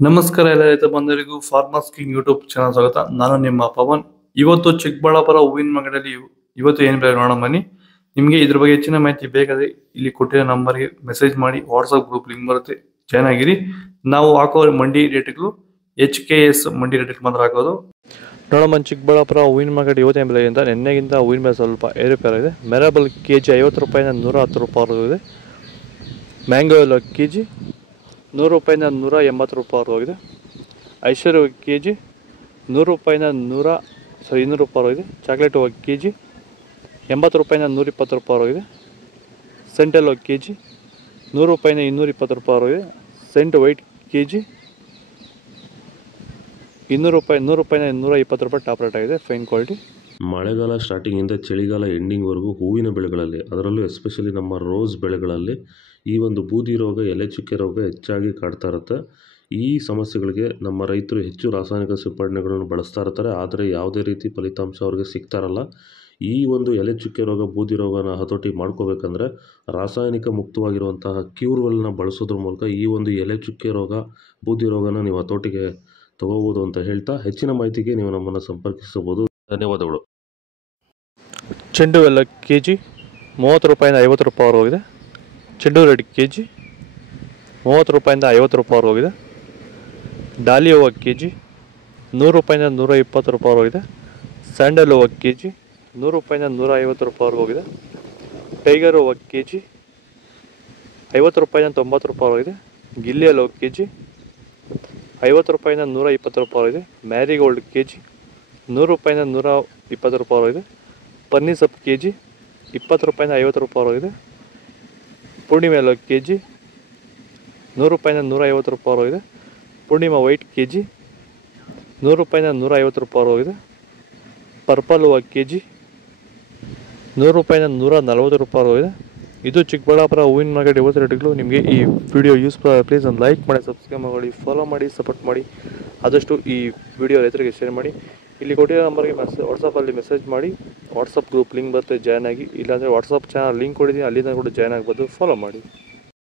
ನಮಸ್ಕಾರ ಎಲ್ಲ ರೈತ ಬಂಧುಗಳಿಗೂ ಫಾರ್ಮರ್ಸ್ ಕಿಂಗ್ ಯೂಟ್ಯೂಬ್ ಚಾನಲ್ ಸ್ವಾಗತ. ನಾನು ನಿಮ್ಮ ಪವನ್. ಇವತ್ತು ಚಿಕ್ಕಬಳ್ಳಾಪುರ ಹೂವಿನ ಮಾರ್ಕೆಟಲ್ಲಿ ಇವತ್ತು ಏನು ಬೆಲೆ ನೋಡೋಣ ಬನ್ನಿ. ನಿಮಗೆ ಇದ್ರ ಬಗ್ಗೆ ಹೆಚ್ಚಿನ ಮಾಹಿತಿ ಬೇಕಾದ್ರೆ ಇಲ್ಲಿ ಕೊಟ್ಟಿರೋ ನಂಬರ್ಗೆ ಮೆಸೇಜ್ ಮಾಡಿ, ವಾಟ್ಸ್ಆಪ್ ಗ್ರೂಪ್ ಲಿಂಕ್ ಬರುತ್ತೆ, ಜಾಯ್ನ್ ಆಗಿರಿ. ನಾವು ಹಾಕೋ ಮಂಡಿ ರೇಟ್ಗಳು HKS ಮಂಡಿ ರೇಟ್ ಮಾತ್ರ ಹಾಕೋದು. ನೋಡಮ್ಮ, ಚಿಕ್ಕಬಳ್ಳಾಪುರ ಹೂವಿನ ಮಾರ್ಕೆಟ್ ಇವತ್ತಿನ ಬೆಲೆಗಿಂತ ನಿನ್ನೆಗಿಂತ ಹೂವಿನ ಬೆಲೆ ಸ್ವಲ್ಪ ಏರುಪೇರಾಗಿದೆ. ಮೆರಾಬಲ್ ಕೆಜಿ 50 ರೂಪಾಯಿಂದ 110 ರೂಪಾಯಿ ಇದೆ. ಮ್ಯಾಂಗೋ ಎಲ್ಲ ಕೆಜಿ 100 ರೂಪಾಯಿಂದ 180 ರೂಪಾಯಿ ಹೋಗಿದೆ. ಐಶ್ವರ್ಯ ಕೆಜಿ 100 ರೂಪಾಯಿಂದ 200 ರೂಪಾಯಿ ಹೋಗಿದೆ. ಚಾಕ್ಲೇಟ್ ಕೆಜಿ 80 ರೂಪಾಯಿಂದ 120 ರೂಪಾಯಿ ಹೋಗಿದೆ. ಸೆಂಟೆಲ್ ಕೆಜಿ 100 ರೂಪಾಯಿಂದ 220 ರೂಪಾಯಿ ಹೋಗಿದೆ. ಸೆಂಟ್ ವೈಟ್ ಕೆಜಿ 200 ರೂಪಾಯಿಂದ 120 ರೂಪಾಯಿ ಟಾಪ್ ರೇಟ್ ಆಗಿದೆ. Fine quality. ಮಳೆಗಾಲ ಸ್ಟಾರ್ಟಿಂಗಿಂದ ಚಳಿಗಾಲ ಎಂಡಿಂಗ್ವರೆಗೂ ಹೂವಿನ ಬೆಳೆಗಳಲ್ಲಿ, ಅದರಲ್ಲೂ ಎಸ್ಪೆಷಲಿ ನಮ್ಮ ರೋಸ್ ಬೆಳೆಗಳಲ್ಲಿ ಈ ಒಂದು ಬೂದಿ ರೋಗ, ಎಲೆ ಚುಕ್ಕೆ ರೋಗ ಹೆಚ್ಚಾಗಿ ಕಾಡ್ತಾ ಇರುತ್ತೆ. ಈ ಸಮಸ್ಯೆಗಳಿಗೆ ನಮ್ಮ ರೈತರು ಹೆಚ್ಚು ರಾಸಾಯನಿಕ ಸಿಂಪಡಣೆಗಳನ್ನು ಬಳಸ್ತಾ ಇರ್ತಾರೆ, ಆದರೆ ಯಾವುದೇ ರೀತಿ ಫಲಿತಾಂಶ ಅವ್ರಿಗೆ ಸಿಗ್ತಾ ಇರಲ್ಲ. ಈ ಒಂದು ಎಲೆ ಚುಕ್ಕೆ ರೋಗ, ಬೂದಿ ರೋಗನ ಹತೋಟಿ ಮಾಡ್ಕೋಬೇಕಂದ್ರೆ ರಾಸಾಯನಿಕ ಮುಕ್ತವಾಗಿರುವಂತಹ ಕ್ಯೂರ್ವೆಲ್ನ ಬಳಸೋದ್ರ ಮೂಲಕ ಈ ಒಂದು ಎಲೆ ಚುಕ್ಕೆ ರೋಗ, ಬೂದಿ ರೋಗನ ನೀವು ಹತೋಟಿಗೆ ತಗೋಬೋದು ಅಂತ ಹೇಳ್ತಾ, ಹೆಚ್ಚಿನ ಮಾಹಿತಿಗೆ ನೀವು ನಮ್ಮನ್ನು ಸಂಪರ್ಕಿಸಬಹುದು. ಧನ್ಯವಾದಗಳು. ಚೆಂಡು ಎಲ್ಲ ಕೆಜಿ 30 ರೂಪಾಯಿಂದ 50 ರೂಪಾಯಿ ಹೋಗಿದೆ. ಚೆಂಡು ರೆಡ್ ಕೆಜಿ 30 ರೂಪಾಯಿಂದ 50 ರೂಪಾಯಿ ಹೋಗಿದೆ. ಡಾಲಿ ಹೂವು ಕೆಜಿ 100 ರೂಪಾಯಿಂದ 120 ರೂಪಾಯಿ ಹೋಗಿದೆ. ಸ್ಯಾಂಡಲ್ ಹೂವು ಕೆಜಿ 100 ರೂಪಾಯಿಂದ 150 ರೂಪಾಯಿ ಹೋಗಿದೆ. ಟೈಗರ್ ಹೂವು ಕೆಜಿ 50 ರೂಪಾಯಿಂದ 90 ರೂಪಾಯಿ ಹೋಗಿದೆ. ಗಿಲ್ಲಿ ಹೂವು ಕೆಜಿ 50 ರೂಪಾಯಿಂದ 120 ರೂಪಾಯಿ ಇದೆ. ಮ್ಯಾರಿಗೋಲ್ಡ್ ಕೆಜಿ 100 ರೂಪಾಯಿಂದ 120 ರೂಪಾಯಿ ಇದೆ. ಪನ್ನೀರ್ ಸೊಪ್ಪು ಕೆಜಿ 20 ರೂಪಾಯಿಂದ 50 ರೂಪಾಯಿ ಇದೆ. ಪೂರ್ಣಿಮೆ ಎಲ್ಲ ಕೆಜಿ 100 ರೂಪಾಯಿಂದ 150 ರೂಪಾಯಿ ಇದೆ. ಪೂರ್ಣಿಮಾ ವೈಟ್ ಕೆಜಿ 100 ರೂಪಾಯಿಂದ 150 ರೂಪಾಯಿ ಇದೆ. ಪರ್ಪಲ್ ಹೂವು ಕೆಜಿ 100 ರೂಪಾಯಿಂದ 140 ರೂಪಾಯಿ ಇದೆ. ಇದು ಚಿಕ್ಕಬಳ್ಳಾಪುರ ಹೂವಿನ ಮಾರ್ಕೆಟ್ ಇವತ್ತು ರೇಟ್ಗಳು. ನಿಮಗೆ ಈ ವಿಡಿಯೋ ಯೂಸ್ಫುಲ್ ಆದರೆ ಪ್ಲೀಸ್ ಒಂದು ಲೈಕ್ ಮಾಡಿ, ಸಬ್ಸ್ಕ್ರೈಬ್ ಮಾಡಿ, ಫಾಲೋ ಮಾಡಿ, ಸಪೋರ್ಟ್ ಮಾಡಿ. ಆದಷ್ಟು ಈ ವಿಡಿಯೋ ರೈತರಿಗೆ ಶೇರ್ ಮಾಡಿ. ಇಲ್ಲಿ ಕೊಟ್ಟಿರೋ ನಂಬರ್ಗೆ ವಾಟ್ಸಪ್ಪಲ್ಲಿ ಮೆಸೇಜ್ ಮಾಡಿ, ವಾಟ್ಸಪ್ ಗ್ರೂಪ್ ಲಿಂಕ್ ಬರುತ್ತೆ, ಜಾಯ್ನ್ ಆಗಿ. ಇಲ್ಲಾಂದರೆ ವಾಟ್ಸಪ್ ಚಾನಲ್ ಲಿಂಕ್ ಕೊಟ್ಟಿದ್ದೀನಿ, ಅಲ್ಲಿಂದ ಕೂಡ ಜಾಯ್ನ್ ಆಗ್ಬೋದು, ಫಾಲೋ ಮಾಡಿ.